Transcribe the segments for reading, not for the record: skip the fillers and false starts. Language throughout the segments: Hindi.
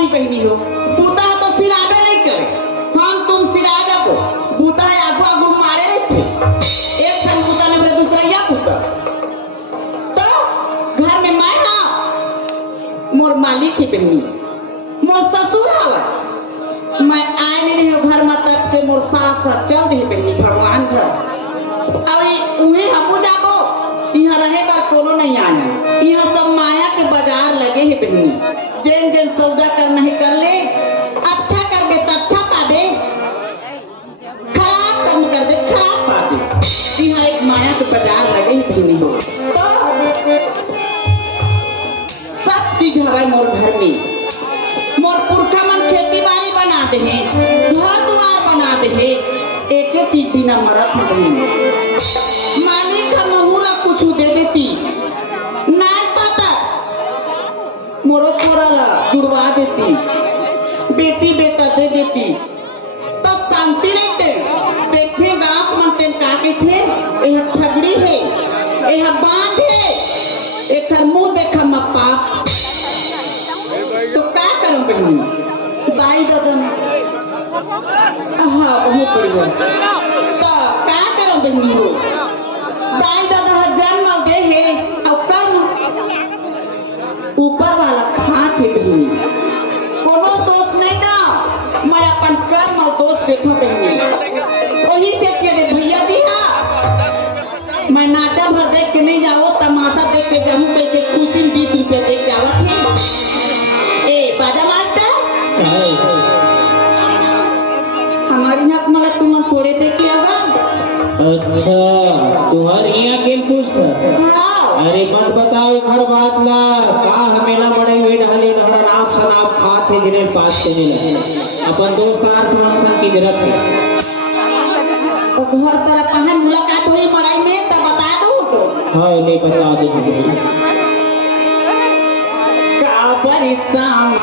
नहीं बहनी हो, बूता है तो सिराबे नहीं करे। हम तुम सिरा जाओ, बूता है आगू आगू मारे रहते। एक खन बूता ने फिर दूसरा या बूता। तो घर में मैं हाँ मोर मालिक की बहनी, मोर ससुर हवा। मैं आए नहीं हो घर में तक के मोर सास चल दे बहनी भगवान घर। अब उन्हें हमको जागो यहाँ रहे बार कोनो नहीं आया। यहाँ सब माया के बाजार लगे है बहनी। जेन जेन सौदा करना है कर ले, अच्छा कर दे तो अच्छा पा दे, खराब काम कर दे खराब पा दे। यहाँ एक माया के बाजार लगे है बहनी हो। तो सब चीज हवा मोर घर में। मोर पुरखा मन खेती बाड़ी बना दे है, घर द्वार बना दे है, एक एक चीज बिना मरत नहीं। मालिक का महूला कुछ दे देती ना पता, मोरो थोड़ा जुड़वा देती, बेटी बेटा दे देती तो शांति रहते। देखे गाँव मनते का थे यह ठगड़ी है, यह बांध है, एक मुंह देखा मप्पा तो क्या करूं बहनी दाई ददन। हाँ बहुत बढ़िया। तो क्या करूं बहनी हो, दाई दादा जन्म दे है और कर्म ऊपर वाला खात है बहनी। कोनो दोष नहीं ना, मैं अपन कर्म और दोष देखो बहनी। वही से के रे भैया दिया मैं नाचा भर देख के नहीं जाओ, तमाशा देख के जाऊं के खुशी 20 रुपया देख के आवत है। ए बाजा मारता हमारी यहाँ मतलब तुम थोड़े देख के आगा। अच्छा तुम्हारे यहाँ के पूछ। अरे मत बताओ हर बात ना का हमें ना बड़े हुए ढाले ढहर आप शराब खाते जिन्हें पास करने लगे। अपन दोस्त आर समझन की जरूरत है। तो घर तरफ पहन मुलाकात हुई पढ़ाई में तब बता दो तो। हाँ नहीं बता देंगे। का परिश्रम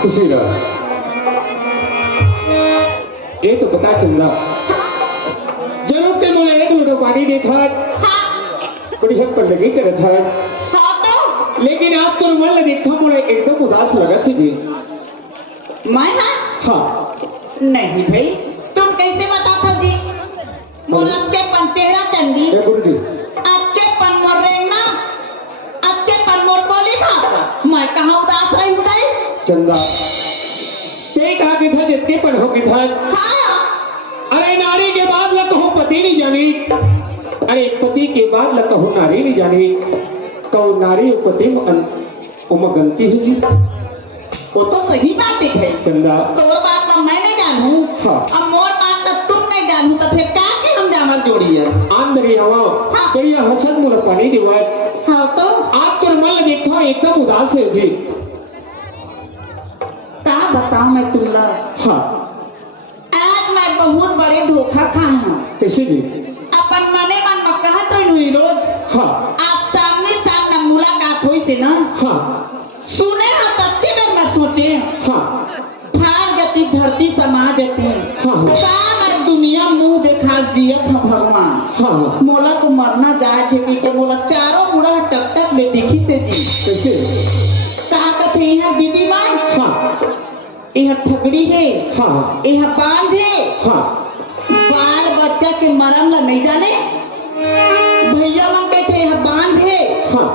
खुशी रहा ये तो बता चंदा जरूर ते मोला एक लोटो पानी दे था बड़ी हद पर लगी तेरे था लेकिन आप तो मन लगे देखा मोला एकदम उदास लगा थी जी मैं हाँ हाँ नहीं भाई तुम कैसे बता बोला के पंचेरा चंडी ए गुरुजी अक्के पन मोर रेंगना अक्के पन मोर बोली भाषा मैं कहाँ उदास रही उदय चंदा ते का के था जितके पर हो के था हाँ अरे नारी के बाद ल कहूं पति नहीं जानी अरे पति के बाद ल कहूं नारी नहीं जानी कहो नारी और पति में गलती है जी वो तो सही बात है चंदा तोर बात तो मैं नहीं जानूं हाँ। अब मोर बात तो तुम नहीं जानूं तो फिर का के हम जामल जोड़ी है आंदरी हवा हाँ। तो ये हसन मुझे पानी दिवाए हाँ तो आप तो मन देखो एकदम उदास है जी का बताऊं मैं तुमला हाँ आज मैं बहुत बड़े धोखा खाई हूँ कैसे जी अपन मने मन में कहत रही रोज हाँ आप सामने सामने मुलाकात हुई थी ना हाँ सुने हाँ तत्ती में मैं सोचे हाँ फाड़ जती धरती समा जती हाँ। मैं दुनिया मुंह देखा जियत है भगवान हाँ मोला को मरना जाए थे कि मोला चारों मुड़ा टक टक में देखी से जी कैसे कहा कहते यहाँ दीदी माँ हाँ यह ठगड़ी है हाँ यह बांझ है हाँ बाल बच्चा के मरम ला नहीं जाने भैया मन कहते यह बांझ है हाँ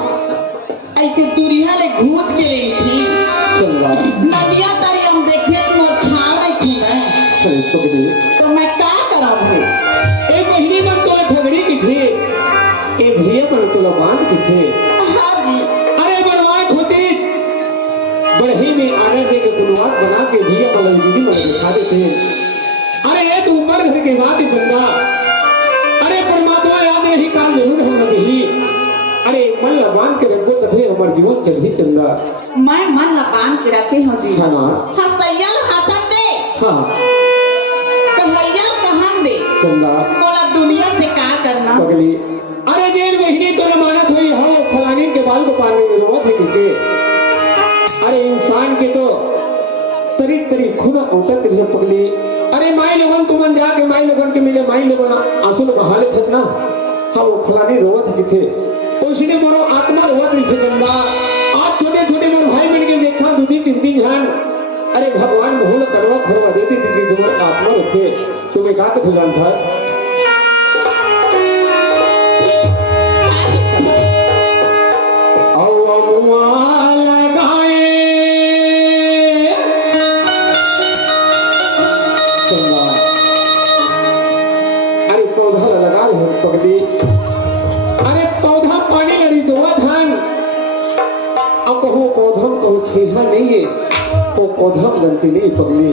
ऐसे दुरिया ले घूच के रही थी चंदा नदिया तारी हम देखे तो मोर छाव नहीं थी मैं चल तो के तो मैं क्या कराऊं एक महीने में तो ठगड़ी की थी एक भैया पर तो बांध की थे हाँ जी अरे बनवाए खोती बढ़ी में आने दे के गुलवात बना के भैया मतलब दीदी मतलब दिखा देते अरे ये तो उम्र भर के बात है चंदा अरे परमात्मा याद नहीं काम जरूर हम नहीं अरे मन लगान के रखो तभी हमारे जीवन चल ही चंदा मैं मन लगान के रखे हूँ जी हाँ ना हसैयल हसन दे हाँ कहैयल कहन दे चंदा बोला दुनिया से क्या करना पगली अरे जेल महीने तो जमानत हुई हो फलानी के बाल को पालने की जरूरत है कि अरे इंसान के तो तरीक तरीक खुद उठा तेरे से पगली अरे माई लगन तुमन जाके माई लगन के मिले माई लगन आंसू बहाले थे ना हाँ वो फलानी रोवत है कि उसने मोरो आत्मा रोवत नहीं थे चंदा आप छोटे छोटे मोर भाई बन के देखा दूधी तीन जान अरे भगवान भूल करवा खरवा देती थी कि तुम्हारा आत्मा रखे तुम्हें का कुछ जान था अरे पौधा लगा ले पगली अरे पौधा पानी लड़ी दो धान अब कहो पौधा कहो छेहा नहीं है तो पौधा गलती नहीं पगली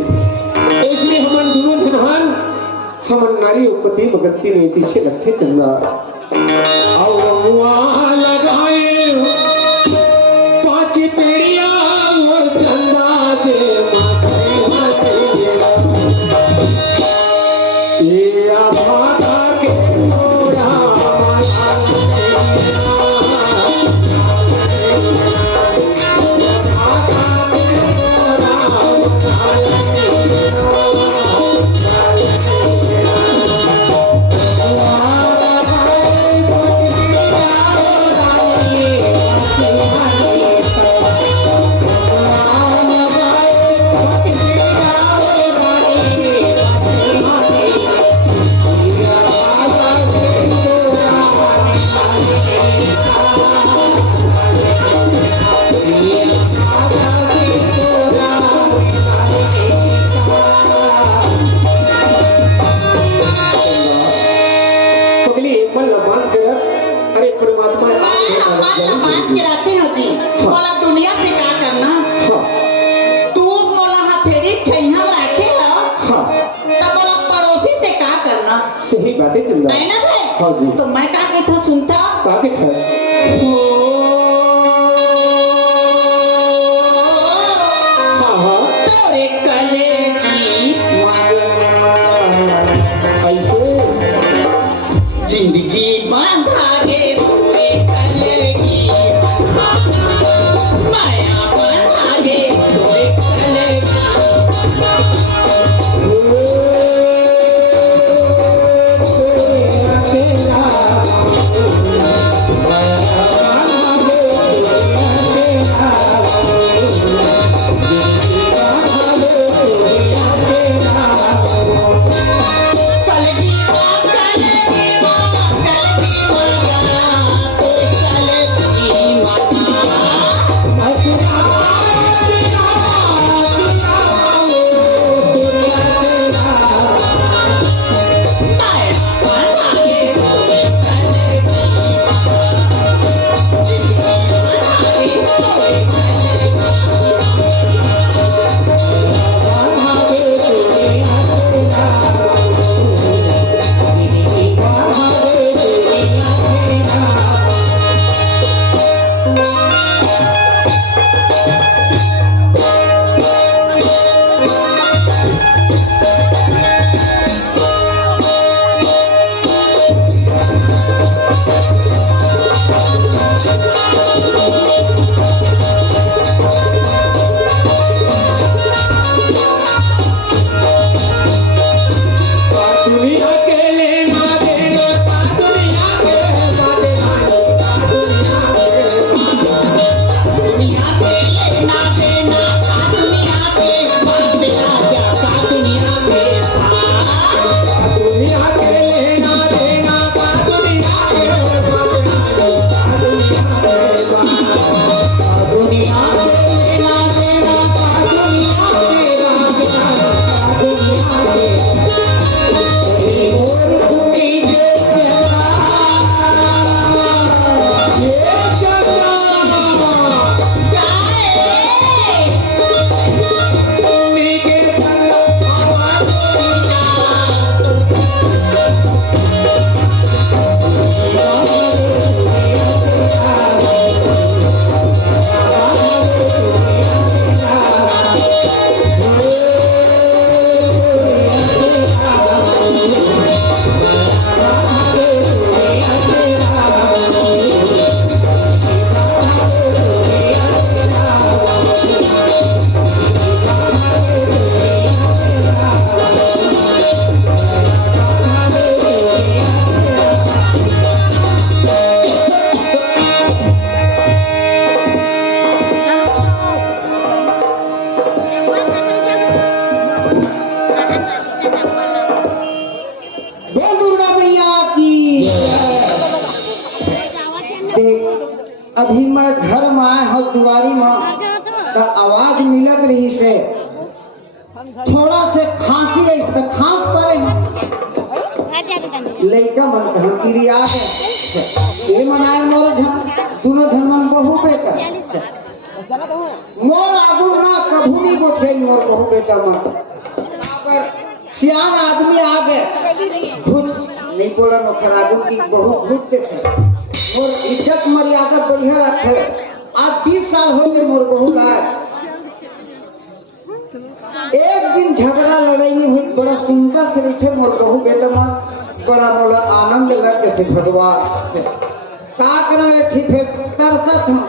इसलिए हमारे दोनों धनहान हमारे नारी उपति में गलती नहीं पीछे रखे चंदा और लगाए पांच पेड़िया और चंदा जे ये आभाता के बोला दुनिया से क्या करना तू बोला हथेली छैया रखे हो तब बोला पड़ोसी से क्या करना सही बातें चंदा नहीं ना थे हाँ जी तो मैं क्या कहता सुनता बातें था हाँ हाँ तोरे कले की ऐसे जिंदगी बांधा गे तोरे कले की माया बांधा गे तोरे कले तेरा अभी मैं घर में आए हो दुआरी में तो आवाज मिलत रही से थोड़ा से खांसी है तो खांस पड़े लड़का मन कहती आ गए ये मनाए मोर झन दोनों धन मन बहु बेटा मोर आगू ना कभू नहीं गोठे मोर बहु बेटा मन सियान आदमी आ गए भूत नहीं बोला नौकर आगू की बहु भूत देखे और इज्जत मर्यादा बढ़िया रखे आज 20 साल हो गए मोर बहु लाए एक दिन झगड़ा लड़ाई हुई बड़ा सुंदर से बैठे मोर बहु बेटा मां बड़ा मोला आनंद लग थे भगवान का करो एक फिर तरसत हूं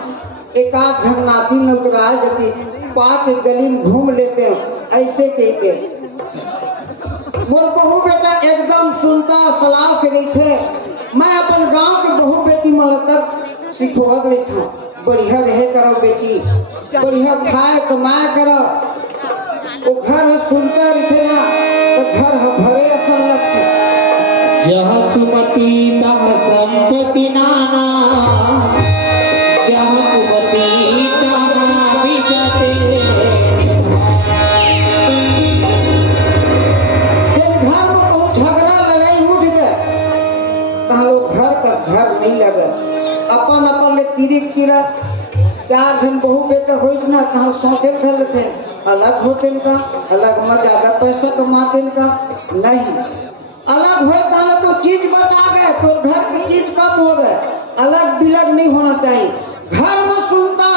एक आध झन नाती नौकरा जती पाक गली में घूम लेते हैं ऐसे कहते मोर बहु बेटा एकदम सुनता सलाह से नहीं थे मैं अपन गांव के बहु बेटी मल तक सिखोत रही था बढ़िया रहे करो बेटी बढ़िया खाए कमाए करो वो घर सुनता रहे ना तो घर भरे असर लगते जहाँ सुमति तम संपत्ति नाना जहाँ सुमति तम विजते जब घर में बहुत झगड़ा लड़ाई उठ गए तो लोग घर का घर नहीं लगे अपन अपन ले तीर 4 जन बहु बेटा हो ना कहा सौंके कर लेते अलग होते का अलग में ज्यादा पैसा कमाते का नहीं अलग हो तो चीज बना गए तो घर की चीज कम हो गए अलग बिलग नहीं होना चाहिए घर में सुनता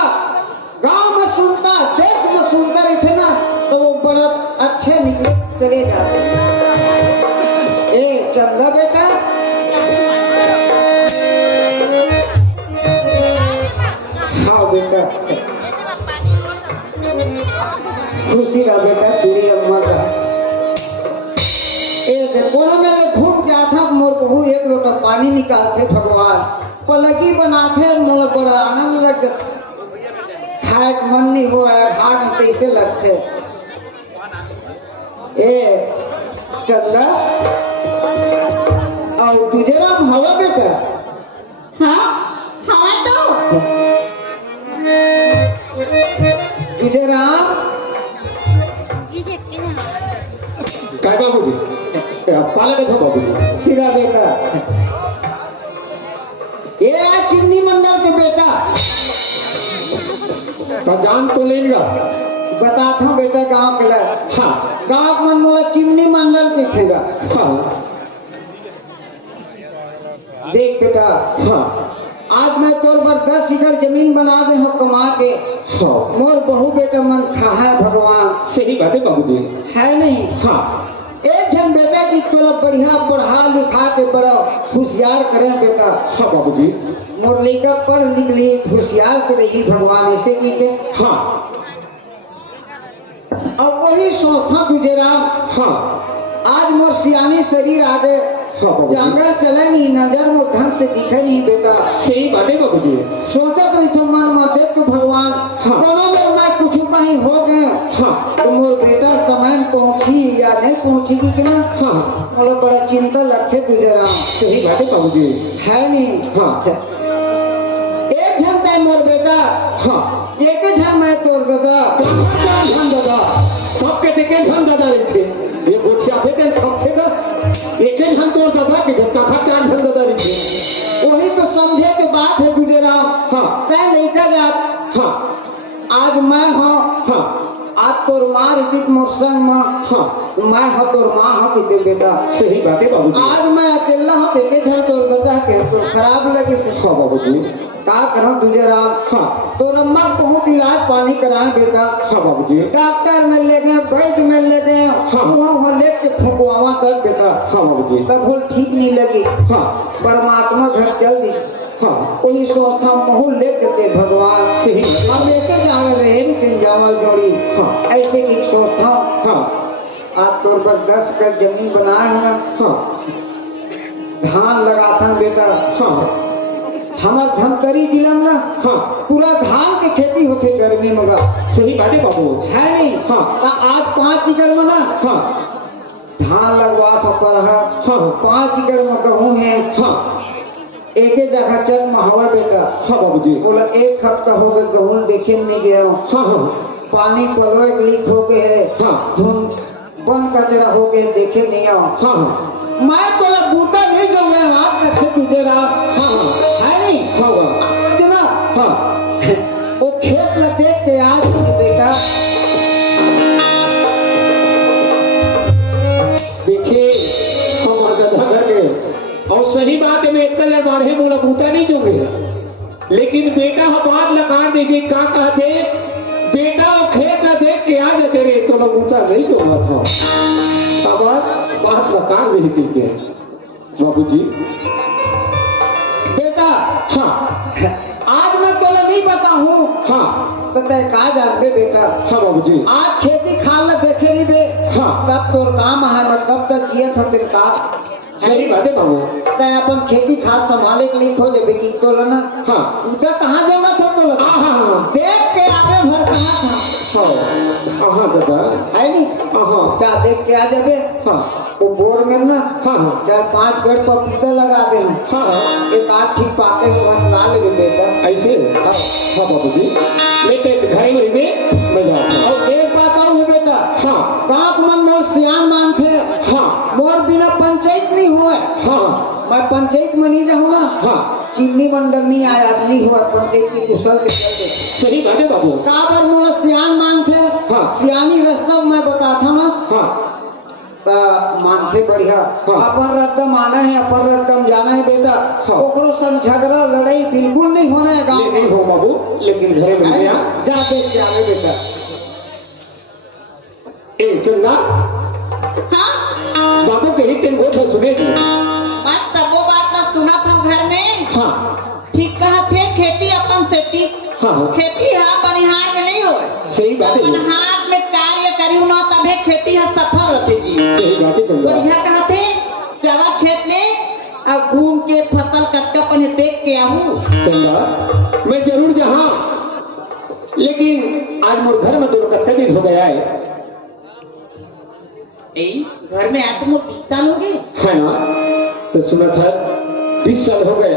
गांव में सुनता देश में सुनता रहते ना तो वो बड़ा अच्छे निकले चले जाते ए चंदा बेटा हाँ बेटा खुशी का बेटा चूड़ी अम्मा का कोना में घूम गया था मोर बहू एक लोटा पानी निकालते भगवान पलकी बनाते मोला बड़ा आनंद लग खाए मन नहीं हो रहा भाग कैसे लगते ए चंदा और तुझे राम हवा बेटा हाँ हवा तो तुझे राम काय बाबू जी पालक था बाबू जी सिरा बेटा ये चिन्नी मंडल के बेटा का जान तो लेगा बताता हूँ बेटा गांव के लिए हाँ गांव में मोला चिमनी मंडल दिखेगा हाँ देख बेटा हाँ आज मैं तोर पर 10 एकड़ जमीन बना दे हो कमा के हाँ मोर बहु बेटा मन खा है भगवान सही बात है बाबू जी है नहीं हाँ एक जन बेटा की तोला बढ़िया पढ़ा लिखा के बड़ा होशियार करे बेटा हाँ बाबू जी मोर लड़का पढ़ लिख ली होशियार करेगी भगवान ऐसे की के हाँ और वही सोचा गुजराम हाँ आज मोर सियानी शरीर आ गए हाँ बाबू जी जंगल चले नहीं नजर में ढंग से दिखे नहीं बेटा सही बात है बाबू जी सोचा तो इसे मन में देख तो भगवान हाँ। दोनों में मैं कुछ कहीं हो गए हाँ तो मोर बेटा समय में पहुंची या नहीं पहुंची कि ना हाँ मोला बड़ा चिंता लगते गुजराम सही बात है बाबू जी है नहीं हाँ एक झन तय मोर बेटा हाँ एक झन मैं तोर दादा धन दादा सबके देखे धन दादा रहे थे ये गोठिया थे दिन ठप थे का एक ही धन तोड़ दादा के घर का खर्चा धन दादा रहे थे वही तो समझे के बात है गुजराम हाँ तय नहीं कर जा हाँ आज मैं हूँ हाँ आज तोर माँ ऋतिक मोर संग में हाँ मैं हूँ तोर माँ हूँ कि बेटा सही बात है बाबू जी आज मैं अकेला हूँ के घर तोर दादा के तो खराब लगे से हाँ बाबू जी का करो तुझे राम हाँ तो अम्मा बहुत इलाज पानी कराए बेटा हाँ बाबू जी डॉक्टर में ले गए वैद्य में ले गए हाँ। वहाँ ले के फुकवावा तक बेटा हाँ बाबू जी तब बोल ठीक नहीं लगी हाँ परमात्मा घर चल दी हाँ वही सोचता महूल ले देते भगवान सही हम ऐसे जावे रहे नहीं जावल जोड़ी हाँ ऐसे की सोचता हाँ आज तौर पर 10 एकड़ जमीन बनाए हो ना हाँ धान लगाता बेटा हाँ हमार धमतरी जिला में ना हाँ पूरा धान के खेती होते गर्मी में सही बात है बाबू है नहीं हाँ तो आज 5 एकड़ में ना हाँ धान लगवा तो पर है हाँ 5 एकड़ में गेहूं है हाँ एक ही जगह चल महावा बेटा। हाँ बाबूजी। बोला एक हफ्ता हो गया गहूं देखे नहीं गया हूँ। हाँ हाँ पानी पलोए लीक हो गए है। हाँ। धुन बन कचरा हो गए देखे नहीं आओ। हाँ हाँ मैं बोला बूटा नहीं जो मैं आप कैसे तुझे रहा। हाँ है नहीं हाँ हाँ इतना हाँ वो खेत में देख के आज बेटा देखिए हमार गधा घर के और सही बात है मैं इतना बारहे बोला बूटा नहीं जोगे लेकिन बेटा हम बात लगा देगी का कहते बेटा और खेत ना देख के आ जाते रे तो लोग बूटा नहीं जोगा था अब बात लगा देती के बाबूजी। बेटा हाँ आज मैं बोला नहीं बताऊं। हाँ बताए कहा जानते बेटा। हाँ बाबूजी। आज खेती खाल देखे नहीं बे। हाँ। तब तो काम है मैं कब तक किया था तेरे का सही बात है बाबू। तय अपन खेती खाद संभाले के लिए खोजे बेटी को ना। हाँ उनका कहाँ जाऊंगा था तो लगा। हाँ हाँ देख के आगे भर कहाँ था हाँ हाँ दादा है नहीं। हाँ चाह देख के आ जाबे। हाँ वो बोर में ना हाँ हाँ 4-5 पेड़ पपीता लगा दे। हाँ एक आध ठीक पाके के बाद ला ले बेटा। ऐसे हाँ। हाँ बाबूजी लेकिन घर में मैं जाता हूँ। और एक बात और है बेटा। हाँ काक मन मोर सियान मान थे। हाँ मोर बिना पंचायत नहीं हुआ। हाँ मैं पंचायत में नहीं रहूंगा। हाँ चीनी मंडल नहीं आया नहीं हुआ पंचायत की कुशल के चलते। सही बात है बाबू। काबर मोर सियान मान थे। हाँ। सियानी रास्ता मैं बताता ना हाँ मानते बढ़िया। हाँ। अपन रकम आना है अपन रकम जाना है बेटा। हाँ। ओकरो संग झगड़ा लड़ाई बिल्कुल नहीं होना है गाँव नहीं हो बाबू लेकिन घरे में गया जा देख के आगे बेटा। ए चंदा हाँ बाबू के ही तेन गोठ सुनेगी। मैं सबो बात ना सुना था घर में। हाँ ठीक कहा थे खेती अपन सेती। हाँ खेती है बनिहार में नहीं हो। सही बात है अपन हाथ में कार्य करी ना तभी खेती है सफल रहती जी। सही बात है चंदा। बढ़िया कहा थे चावा खेत में अब घूम के फसल कच्चा पन देख के आऊँ। चंदा मैं जरूर जहाँ लेकिन आज मोर घर में दो कट्टे दिन हो गया है। घर में आते मुझे 20 साल हो गए है ना तो सुना था 20 साल हो गए।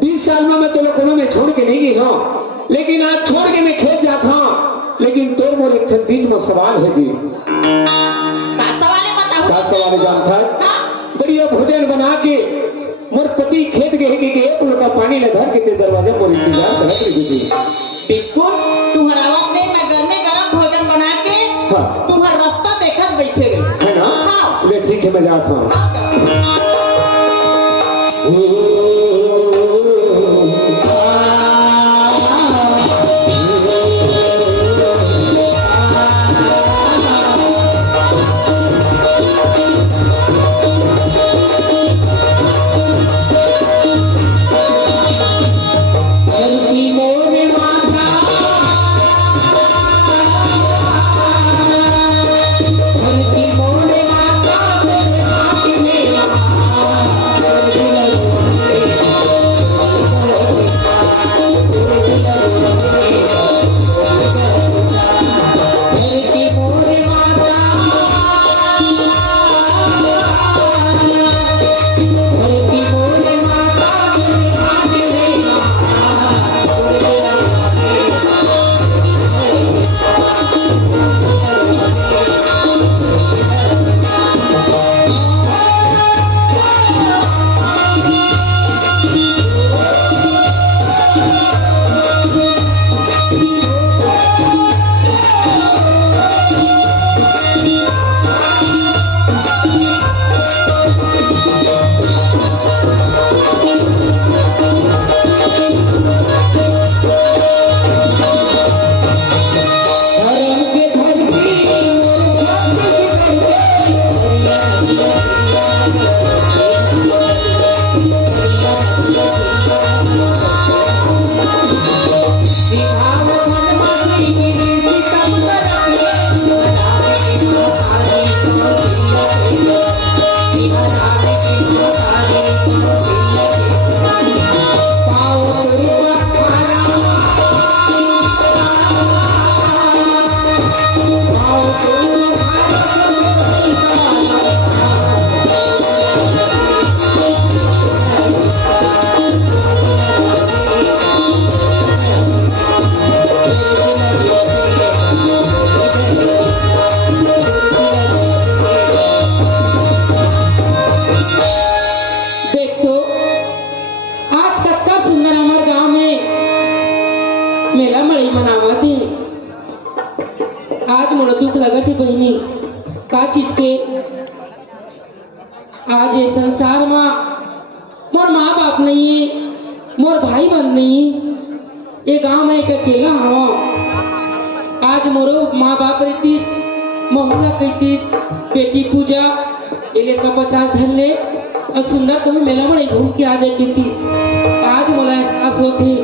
20 साल में मैं तो लोगों में छोड़ के नहीं गई हूँ लेकिन आज छोड़ के मैं खेत जाता हूँ लेकिन तो मोर एक बीच में सवाल है जी। क्या सवाल जानता है? बढ़िया भोजन बना के मोर पति खेत गए कि एक लोटा पानी न धर के दरवाजे पर इंतजार कर रही थी। बिल्कुल तुम्हारा वक्त नहीं मैं घर में गरम भोजन बना के हाँ। तुम्हारा रास्ता देखकर बैठे रहे है ना। हाँ। ले ठीक है मैं जाता हूँ। मोरे माता आज मोला दुख लगत है बहिनी का चीज के आज ये संसार में मोर माँ बाप नहीं है, मोर भाई बहन नहीं है, ये गांव में एक अकेला हवा। आज मोरो माँ बाप रहतीस, महुला कहतीस, बेटी पूजा इले 150 धन ले और सुंदर कभी मेला में घूम के आ जाती थी। आज मोला एहसास होते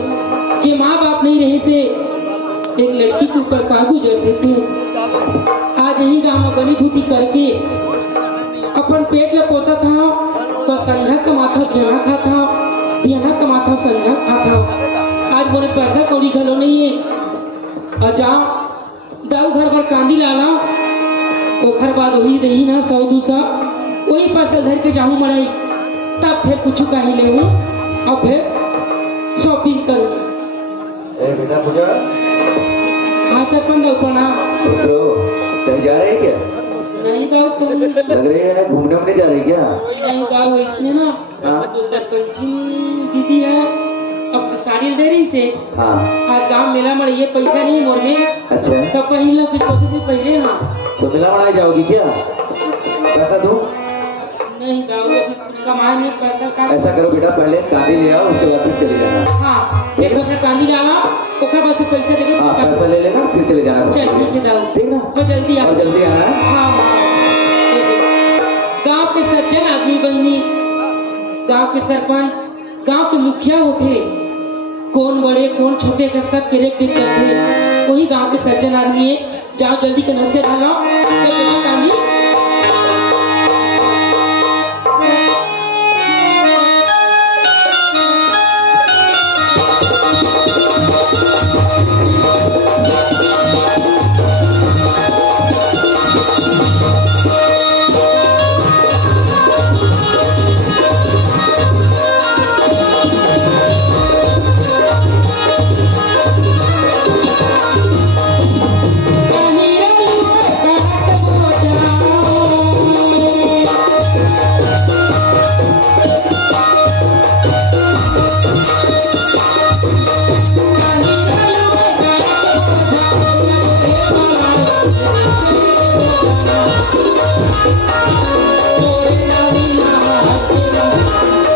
कि माँ बाप नहीं रहे से एक लड़की के ऊपर का गुजरते थे। आज यही गांव में बनी भूती करके अपन पेट ले पोसत हूँ तो संझा कमाता बिना खाता, बिना कमाता संझा खाता। आज मोरे पैसा कौड़ी घलो नहीं है और जाओ दाऊ घर पर कांदी लाला ओखर बाद वही रही ना 100-200 वही पैसा धर के जाऊँ मड़ाई, तब फिर कुछ कहीं ले और फिर शॉपिंग करूँ। बेटा पूजा हाँ सरपंच दाऊ प्रणाम। कहीं जा रहे हैं क्या? नहीं दाऊ तुम लग रही है ना घूमने उमने जा रही क्या? नहीं दाऊ इसने ना तो सरपंच दीदी है अब साड़ी दे रही से हाँ आज गांव मेला में ये पैसा नहीं मोर में अच्छा तो पहले फिर चौथी से पहले हाँ तो मिला बनाई जाओगी क्या? पैसा दूं? नहीं दाऊ अभी कुछ कमाएंगे पैसा का। ऐसा करो बेटा पहले कांदी ले आओ उसके बाद फिर चले जाना। हाँ एक बजे कांदी लावा ओखर बाद फिर पैसा दे दो। हाँ पैसा ले लेना फिर चले जाना। चल ठीक है दाऊ ठीक ना? मैं जल्दी आ और जल्दी आना है। हाँ गांव के सज्जन आदमी बहनी, गांव के सरपंच, गांव के मुखिया होते, कौन बड़े कौन छोटे का सब के रेख करते, वही गांव के सज्जन आदमी है। जाओ जल्दी के नशे डालो कांदी।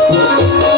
Thank you.